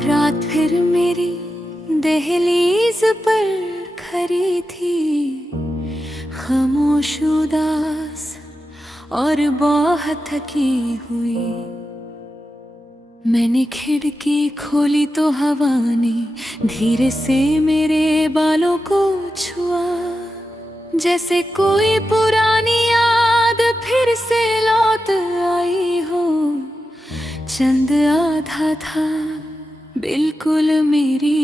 रात फिर मेरी दहलीज पर खड़ी थी, खामोश उदास और बहुत थकी हुई। मैंने खिड़की खोली तो हवा ने धीरे से मेरे बालों को छुआ, जैसे कोई पुरानी याद फिर से लौट आई हो। चंद आधा था बिल्कुल मेरी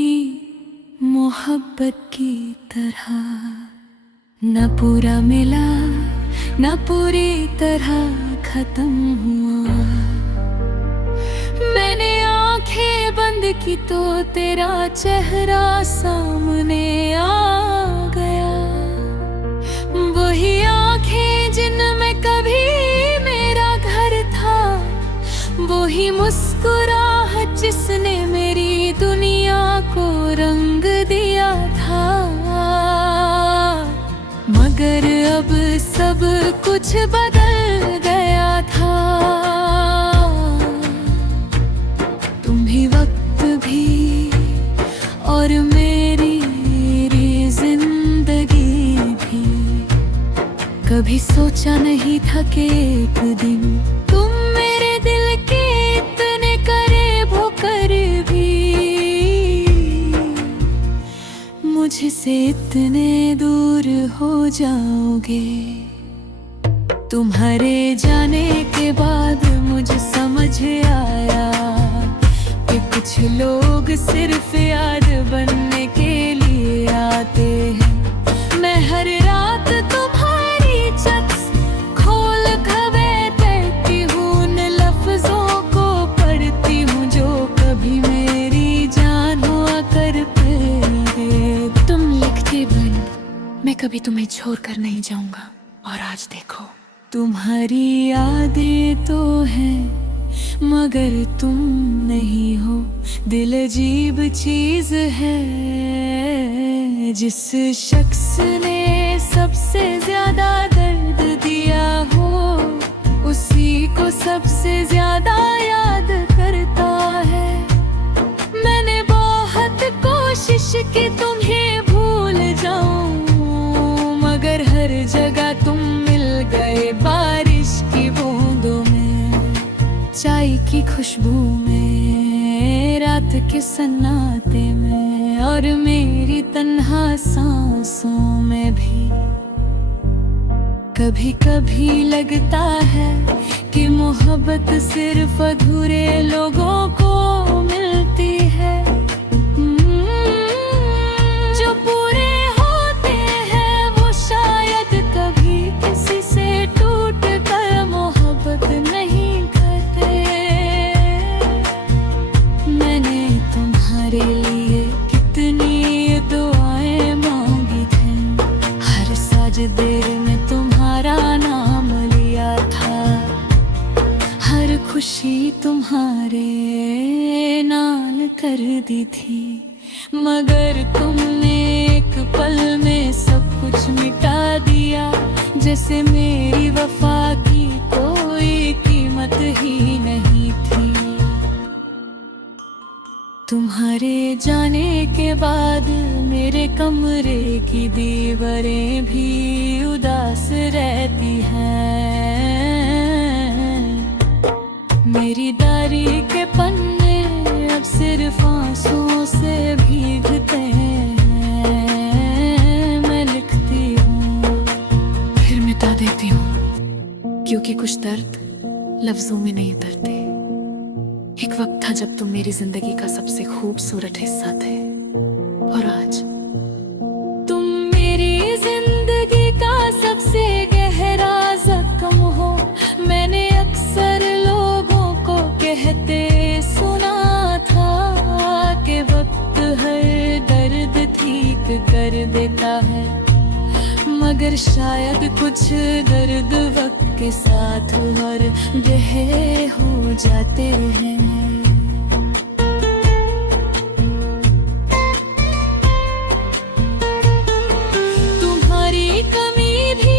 मोहब्बत की तरह, न पूरा मिला न पूरी तरह खत्म हुआ। मैंने आंखें बंद की तो तेरा चेहरा सामने आ गया, वही आंखें जिनमें कभी मेरा घर था, वही मुस्कुराहट जिसने मेरी दुनिया को रंग दिया था। मगर अब सब कुछ बदल गया था, तुम भी वक्त भी और मेरी जिंदगी भी। कभी सोचा नहीं था कि एक दिन तुम मेरे दिल के इतने करीब होकर भी मुझसे इतने दूर हो जाओगे। तुम्हारे जाने के बाद मुझे समझ आया कि कुछ लोग सिर्फ याद बनने के लिए आते हैं। मैं हर रात तुम्हारी छत खोल कर बैठती हूँ, उन लफ्जों को पढ़ती हूँ जो कभी मेरी जान हुआ करते। तुम लिखते बन, मैं कभी तुम्हें छोड़ कर नहीं जाऊंगा। और आज देखो, तुम्हारी यादें तो हैं मगर तुम नहीं हो। दिल अजीब चीज है, जिस शख्स ने सबसे ज्यादा दर्द दिया हो उसी को सबसे ज्यादा याद करता है। मैंने बहुत कोशिश की तुम्हें भूल जाऊं, मगर हर जगह तुम मिल गए, बारिश की बूंदों में, चाय की खुशबू में, रात के सन्नाटे में और मेरी तन्हा सांसों में भी। कभी कभी लगता है कि मोहब्बत सिर्फ अधूरे लोगों को मिलती है, जो पूरे होते हैं वो शायद कभी किसी से टूट कर मोहब्बत नहीं करते। मैंने तुम्हारे लिए कितनी दुआएं मांगी थी, हर साजदे में तुम्हारा नाम लिया था, हर खुशी तुम्हारे नाल कर दी थी। मगर तुमने एक पल में सब कुछ मिटा दिया, जैसे मेरी वफा की कोई कीमत ही नहीं थी। तुम्हारे जाने के बाद मेरे कमरे की दीवारें भी उदास रहती हैं, मेरी डायरी के पन्ने अब सिर्फ आंसुओं से भीगते हैं। मैं लिखती हूँ फिर मिटा देती हूँ, क्योंकि कुछ दर्द लफ्जों में नहीं उतरते। एक वक्त था जब तुम मेरी जिंदगी का सबसे खूबसूरत हिस्सा थे, और आज तुम मेरी जिंदगी का सबसे गहरा जख्म हो। मैंने अक्सर लोगों को कहते सुना था कि वक्त हर दर्द ठीक कर देता है, मगर शायद कुछ दर्द वक्त के साथ और गहरे हो जाते हैं। तुम्हारी कमी भी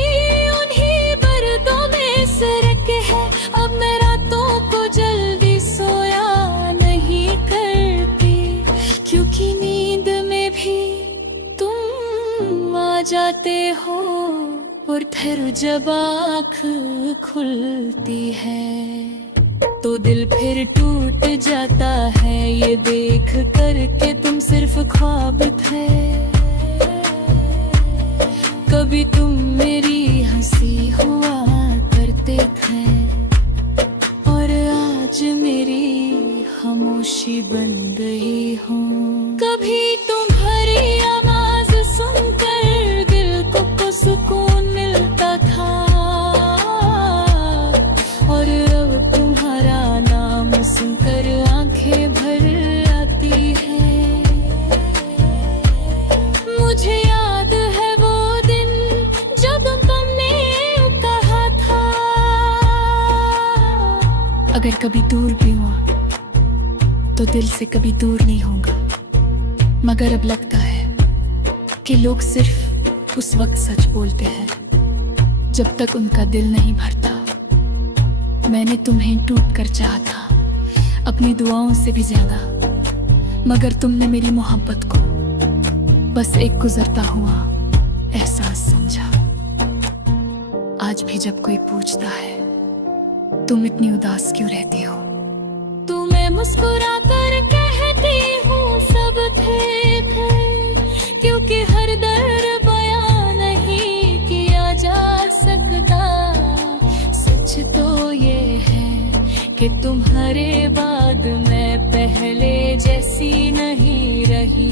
उन्हीं पर्दों में सरक है। अब मैं रातों को जल्दी सोया नहीं करती, क्योंकि नींद में भी तुम आ जाते हो। और फिर जब आँख खुलती है तो दिल फिर टूट जाता है, ये देख कर के तुम सिर्फ ख्वाब थे। कभी तुम मेरी हंसी हुआ करते थे, और आज मेरी खामोशी बन गई हो। कभी तुम्हारी आवाज सुनकर दिल को सुकून मिलता था, और अब तुम्हारा नाम सुनकर आंखें भर आती है। मुझे याद है वो दिन जब तुमने कहा था, अगर कभी दूर भी हुआ तो दिल से कभी दूर नहीं होगा। मगर अब लगता है कि लोग सिर्फ उस वक्त सच बोलते हैं जब तक उनका दिल नहीं भरता। मैंने तुम्हें टूट कर चाहा था, अपनी दुआओं से भी ज्यादा, मगर तुमने मेरी मोहब्बत को बस एक गुजरता हुआ एहसास समझा। आज भी जब कोई पूछता है तुम इतनी उदास क्यों रहती हो, तो मैं मुस्कुरा कर कहती हूँ सब थे, क्योंकि हर दर्द बयां नहीं किया जा सकता। सच तो ये है कि तुम्हारे बाद मैं पहले जैसी नहीं रही।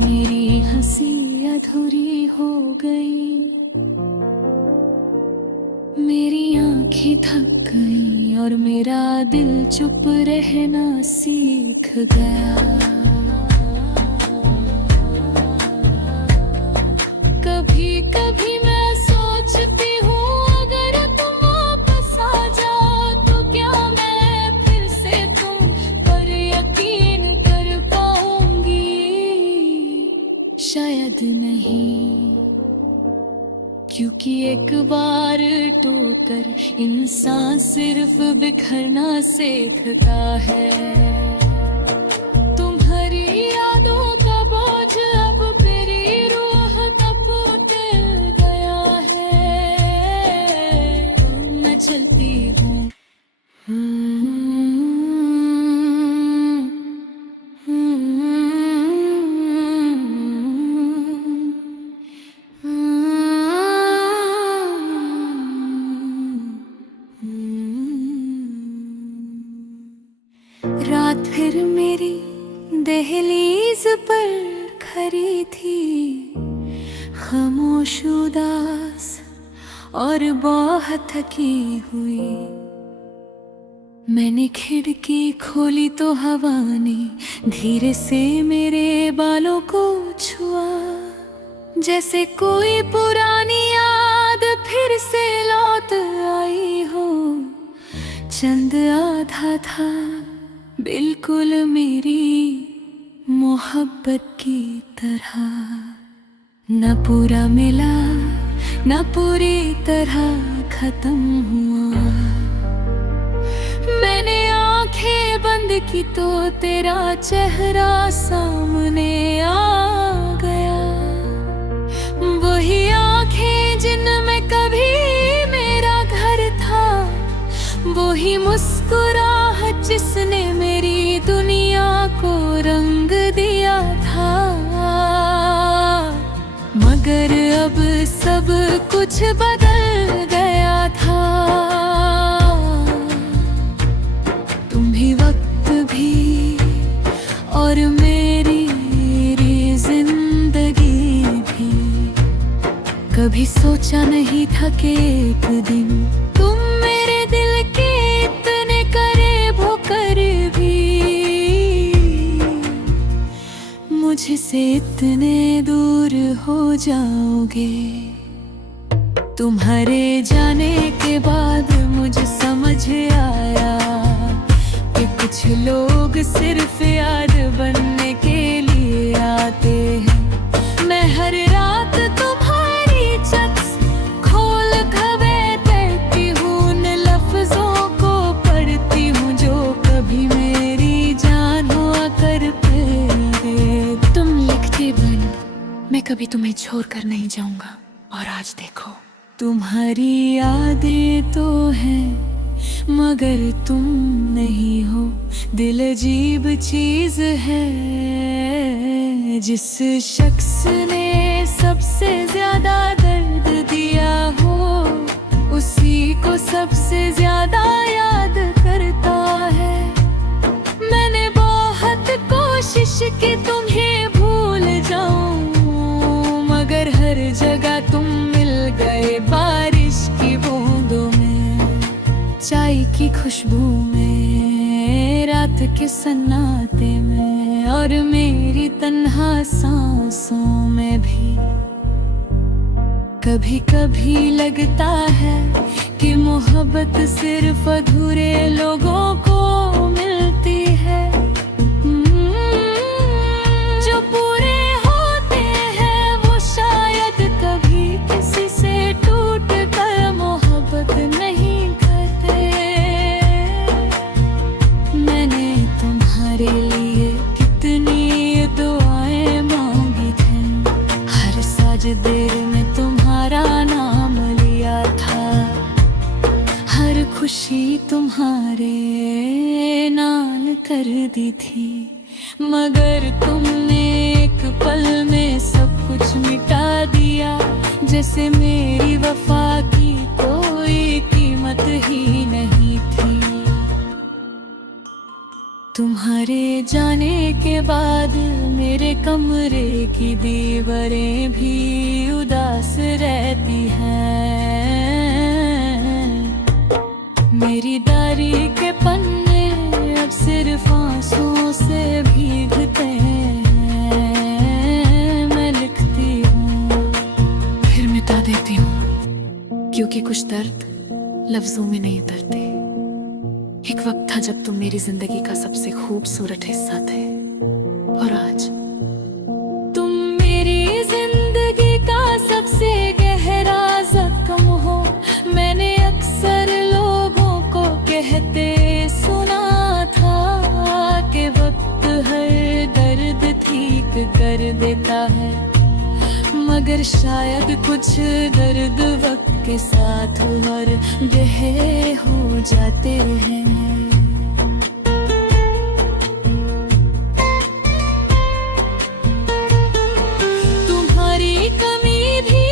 मेरी हंसी अधूरी हो गई, मेरी आंखें थक गई, और मेरा दिल चुप रहना सीख गया। कभी कभी मैं सोचती हूँ अगर तुम वापस आ जाओ तो क्या मैं फिर से तुम पर यकीन कर पाऊंगी। शायद नहीं, क्योंकि एक बार टूटकर इंसान सिर्फ बिखरना सीखता है। तुम्हारी यादों का बोझ अब मेरी रूह तक उतर गया है। मैं चलती हूँ रात फिर मेरी दहलीज पर खड़ी थी, खामोश उदास और बहुत थकी हुई। मैंने खिड़की खोली तो हवा ने धीरे से मेरे बालों को छुआ, जैसे कोई पुरानी याद फिर से लौट आई हो। चंद आधा था बिल्कुल मेरी मोहब्बत की तरह, न पूरा मिला न पूरी तरह खत्म हुआ। मैंने आंखें बंद की तो तेरा चेहरा सामने आ गया। वही आंखें जिनमें कभी मेरा घर था, वही मुस्कुराहट जिसने मेरी दुनिया को रंग दिया था। मगर अब सब कुछ बदल गया था। तुम भी वक्त भी और मेरी जिंदगी भी, कभी सोचा नहीं था कि एक दिन तुम मेरे दिल के इतने करीब होकर भी मुझसे इतने दूर हो जाओगे। तुम्हारे जाने के बाद मुझे समझ आया कि कुछ लोग सिर्फ याद बनने के लिए आते हैं। मैं हर रात तुम्हारी छत खोल खबे तैरती हूँ, उन लफ्जों को पढ़ती हूँ जो कभी मेरी जान हुआ करते। तुम लिखते बन, मैं कभी तुम्हें छोड़कर नहीं जाऊंगा। और आज देखो, तुम्हारी यादें तो हैं मगर तुम नहीं हो। दिल अजीब चीज है, जिस शख्स ने सबसे ज्यादा दर्द दिया हो उसी को सबसे ज्यादा याद करता है। मैंने बहुत कोशिश की तुम्हें भूल जाऊं, मगर हर जगह तुम मिल गए, बारिश की बूंदों में, चाय की खुशबू में, रात के सन्नाटे में, और मेरी तन्हा सांसों में भी। कभी कभी लगता है कि मोहब्बत सिर्फ अधूरे लोगों को मिलती है, जो पूरे होते हैं वो शायद कभी किसी से टूट कर मोहब्बत नहीं करते। मैंने तुम्हारे लिए कितनी दुआएं मांगी थी, हर साजदे में तुम्हारा नाम लिया था, हर खुशी तुम्हारे नाल कर दी थी। मगर तुमने एक पल में सब कुछ मिटा दिया, जैसे मेरी वफा की कोई कीमत ही नहीं थी। तुम्हारे जाने के बाद मेरे कमरे की दीवारें भी उदास रहती हैं, मेरी डायरी के पन्ने अब सिर्फ आंसुओं से भीगते हैं। मैं लिखती हूँ फिर मिटा देती हूँ, क्योंकि कुछ दर्द लफ्जों में नहीं उतरते। एक वक्त था जब तुम मेरी जिंदगी का सबसे खूबसूरत हिस्सा थे, और आज तुम मेरी जिंदगी का सबसे गहरा जख्म हो। मैंने अक्सर लोगों को कहते सुना था कि वक्त हर दर्द ठीक कर देता है, मगर शायद कुछ दर्द वक्त के साथ और गहरे हो जाते हैं। तुम्हारी कमी भी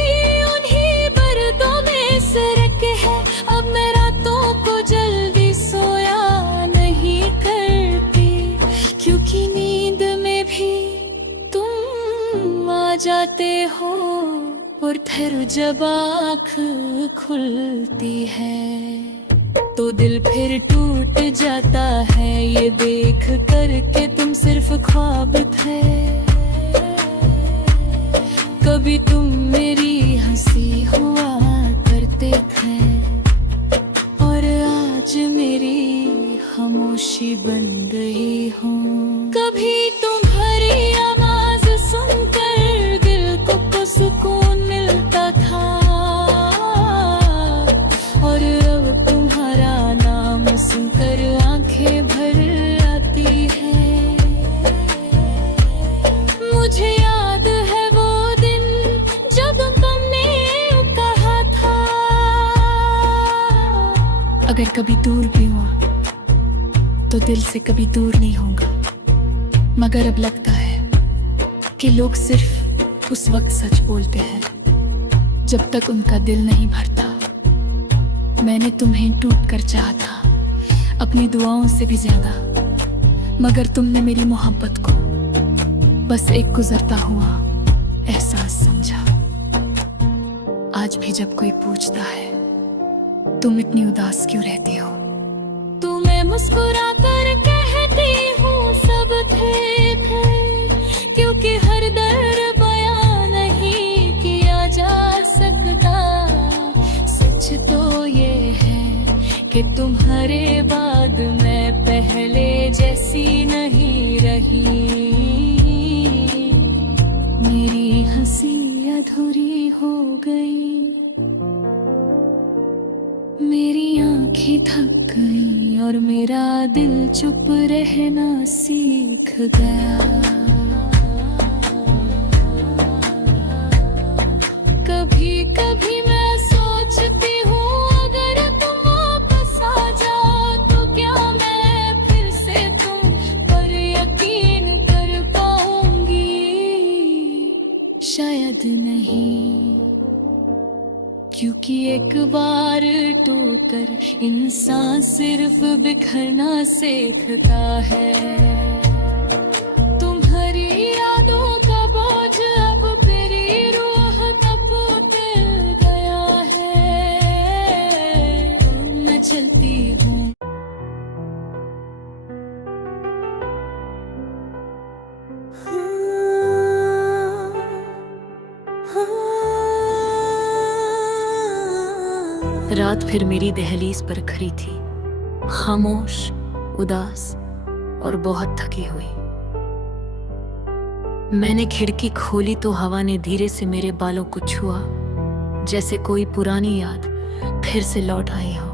उन्हीं दर्दों में सरक है। अब मैं रातों को जल्दी सोया नहीं करती, क्योंकि नींद में भी तुम आ जाते हो, और फिर जब आँख खुलती है तो दिल फिर टूट जाता है, ये देख कर के तुम सिर्फ ख्वाब थे। कभी तुम मेरी हंसी हुआ करते थे, और आज मेरी खामोशी बन गई हूँ। कभी तुम्हारी आवाज सुनकर दिल को सुकून मिलता था, और अब तुम्हारा नाम सुनकर आंखें भर आती है। मुझे याद है वो दिन जब तुमने कहा था, अगर कभी दूर भी हुआ तो दिल से कभी दूर नहीं होगा। मगर अब लगता है कि लोग सिर्फ उस वक्त सच बोलते हैं जब तक उनका दिल नहीं भरता। मैंने तुम्हें टूट कर चाहा था, अपनी दुआओं से भी ज्यादा, मगर तुमने मेरी मोहब्बत को बस एक गुजरता हुआ एहसास समझा। आज भी जब कोई पूछता है तुम इतनी उदास क्यों रहती हो, तो मैं मुस्कुरा कर कहती हूँ सब ठीक है, क्योंकि हर दर्द बयां नहीं किया जा सकता। के बाद मैं पहले जैसी नहीं रही। मेरी हंसी अधूरी हो गई, मेरी आंखें थक गई और मेरा दिल चुप रहना सीख गया। कभी कभी मैं सोचती हूँ अगर तुम वापस आ जाओ तो क्या मैं फिर से तुम पर यकीन कर पाऊंगी। शायद नहीं, क्योंकि एक बार टूटकर इंसान सिर्फ बिखरना सीखता है। तुम्हारी यादों का बोझ अब मेरी रूह तक उतर गया है। मैं चलती हूँ रात फिर मेरी दहलीज पर खड़ी थी, खामोश, उदास और बहुत थकी हुई। मैंने खिड़की खोली तो हवा ने धीरे से मेरे बालों को छुआ, जैसे कोई पुरानी याद फिर से लौट आई हो।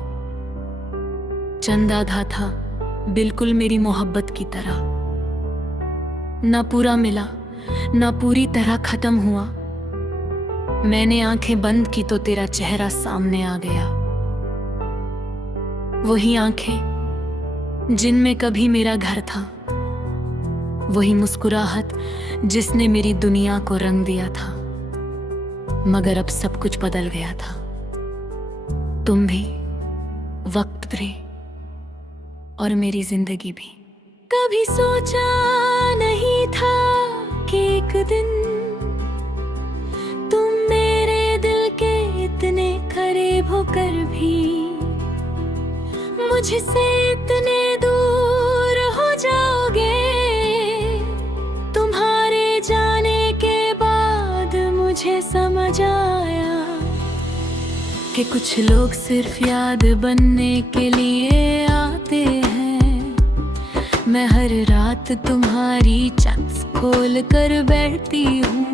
चंद आधा था, बिल्कुल मेरी मोहब्बत की तरह, ना पूरा मिला ना पूरी तरह खत्म हुआ। मैंने आंखें बंद की तो तेरा चेहरा सामने आ गया। वही आंखें जिनमें कभी मेरा घर था, वही मुस्कुराहट जिसने मेरी दुनिया को रंग दिया था। मगर अब सब कुछ बदल गया था, तुम भी, वक्त भी और मेरी जिंदगी भी। कभी सोचा नहीं था कि एक दिन तुम मेरे दिल के इतने करीब होकर भी मुझसे इतने दूर हो जाओगे। तुम्हारे जाने के बाद मुझे समझ आया कि कुछ लोग सिर्फ याद बनने के लिए आते हैं। मैं हर रात तुम्हारी छत खोल कर बैठती हूँ,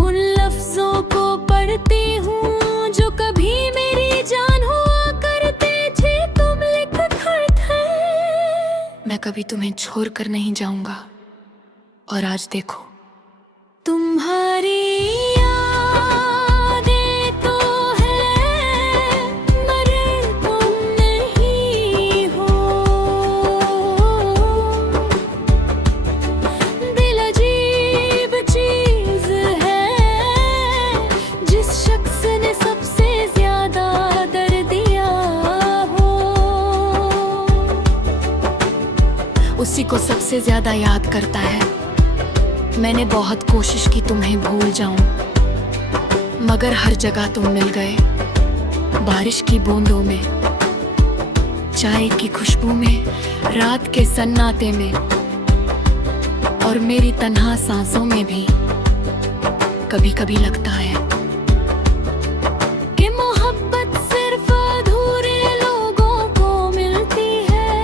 उन लफ्जों को पढ़ती हूँ जो कभी मेरी जान हुआ करते थे। तुम लिख कर थे, मैं कभी तुम्हें छोड़ कर नहीं जाऊंगा। और आज देखो, तुम्हारी उसी को सबसे ज्यादा याद करता है। मैंने बहुत कोशिश की तुम्हें भूल जाऊं, मगर हर जगह तुम मिल गए। बारिश की बूंदों में, चाय की खुशबू में, रात के सन्नाटे में और मेरी तन्हा सांसों में भी कभी कभी लगता है कि मोहब्बत सिर्फ अधूरे लोगों को मिलती है।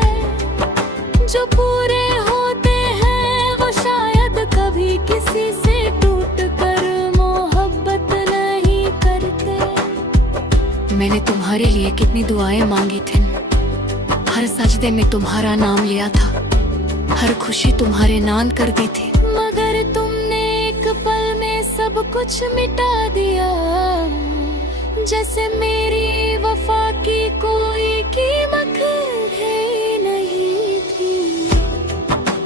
जो पूरे होते हैं वो शायद कभी किसी से टूट कर मोहब्बत नहीं करते। मैंने तुम्हारे लिए कितनी दुआएं मांगी थी, हर सजदे में तुम्हारा नाम लिया था, हर खुशी तुम्हारे नाम कर दी थी। मगर तुमने एक पल में सब कुछ मिटा दिया, जैसे मेरी वफा की कोई कीमत ही नहीं थी।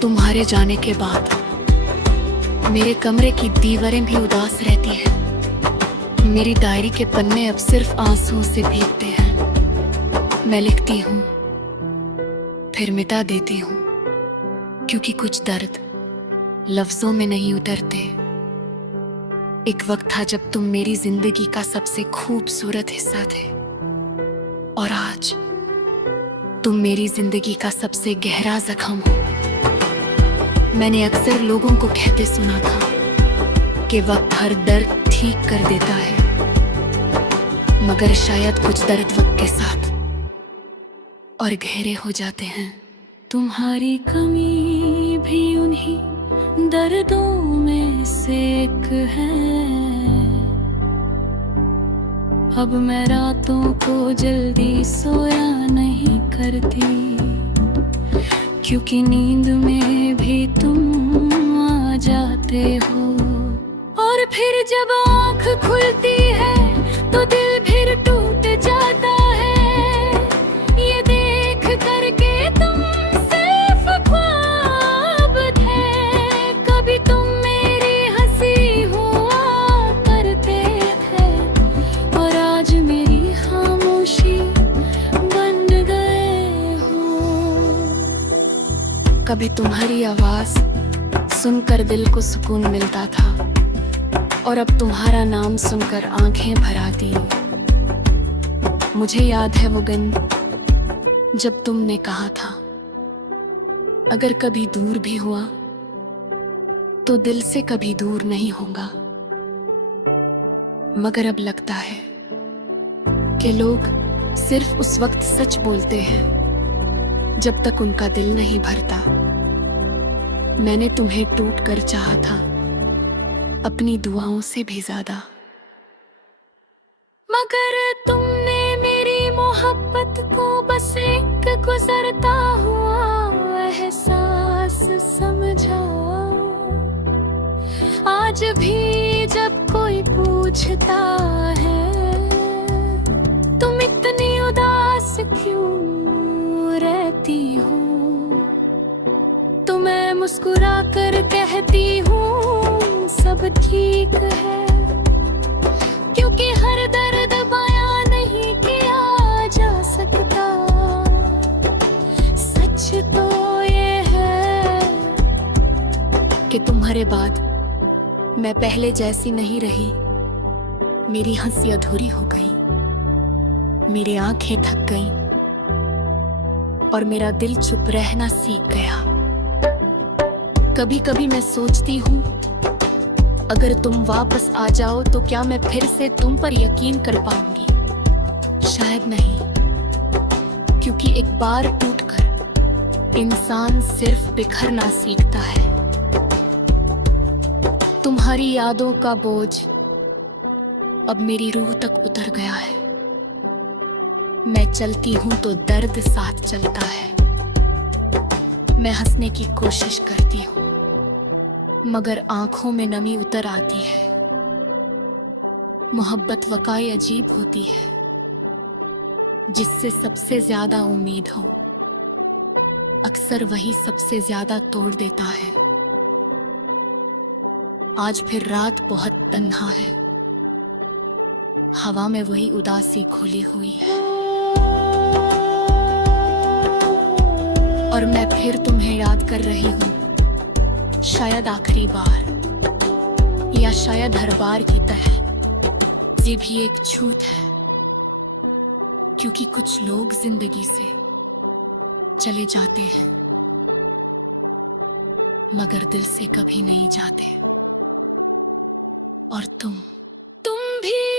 तुम्हारे जाने के बाद मेरे कमरे की दीवारें भी उदास रहती हैं। मेरी डायरी के पन्ने अब सिर्फ आंसुओं से भीगते हैं। मैं लिखती हूँ फिर मिटा देती हूँ, क्योंकि कुछ दर्द लफ्जों में नहीं उतरते। एक वक्त था जब तुम मेरी जिंदगी का सबसे खूबसूरत हिस्सा थे, और आज तुम मेरी जिंदगी का सबसे गहरा जख्म हो। मैंने अक्सर लोगों को कहते सुना था कि वक्त हर दर्द ठीक कर देता है, मगर शायद कुछ दर्द वक्त के साथ और गहरे हो जाते हैं। तुम्हारी कमी भी उन्हीं दर्दों में से एक है। अब मैं रातों को जल्दी सोया नहीं करती, क्योंकि नींद में भी तुम आ जाते हो। और फिर जब आँख खुलती है तो दिल फिर टूट जाता है, ये देख करके तुम सिर्फ ख्वाब थे। कभी तुम मेरी हंसी हुआ करते थे, और आज मेरी खामोशी बन गए हो। कभी तुम्हारी आवाज सुनकर दिल को सुकून मिलता था, और अब तुम्हारा नाम सुनकर आंखें भर आती। मुझे याद है वो दिन जब तुमने कहा था, अगर कभी दूर भी हुआ तो दिल से कभी दूर नहीं होगा। मगर अब लगता है कि लोग सिर्फ उस वक्त सच बोलते हैं जब तक उनका दिल नहीं भरता। मैंने तुम्हें टूट कर चाहा था, अपनी दुआओं से भी ज्यादा। मगर तुमने मेरी मोहब्बत को बस एक गुजरता हुआ एहसास समझा। आज भी जब कोई पूछता है तुम इतनी उदास क्यों रहती हो, तो मैं मुस्कुरा कर कहती हूँ सब ठीक है, क्योंकि हर दर्द बयां नहीं किया जा सकता। सच तो ये है कि तुम्हारे बाद मैं पहले जैसी नहीं रही। मेरी हंसी अधूरी हो गई, मेरी आंखें थक गईं, और मेरा दिल चुप रहना सीख गया। कभी कभी मैं सोचती हूँ, अगर तुम वापस आ जाओ तो क्या मैं फिर से तुम पर यकीन कर पाऊंगी? शायद नहीं, क्योंकि एक बार टूटकर इंसान सिर्फ बिखरना सीखता है। तुम्हारी यादों का बोझ अब मेरी रूह तक उतर गया है। मैं चलती हूँ तो दर्द साथ चलता है। मैं हंसने की कोशिश करती हूँ, मगर आंखों में नमी उतर आती है। मोहब्बत वकाई अजीब होती है, जिससे सबसे ज्यादा उम्मीद हो अक्सर वही सबसे ज्यादा तोड़ देता है। आज फिर रात बहुत तन्हा है, हवा में वही उदासी घुली हुई है, और मैं फिर तुम्हें याद कर रही हूँ। शायद आखिरी बार, या शायद हर बार की तरह ये भी एक झूठ है, क्योंकि कुछ लोग जिंदगी से चले जाते हैं मगर दिल से कभी नहीं जाते। और तुम भी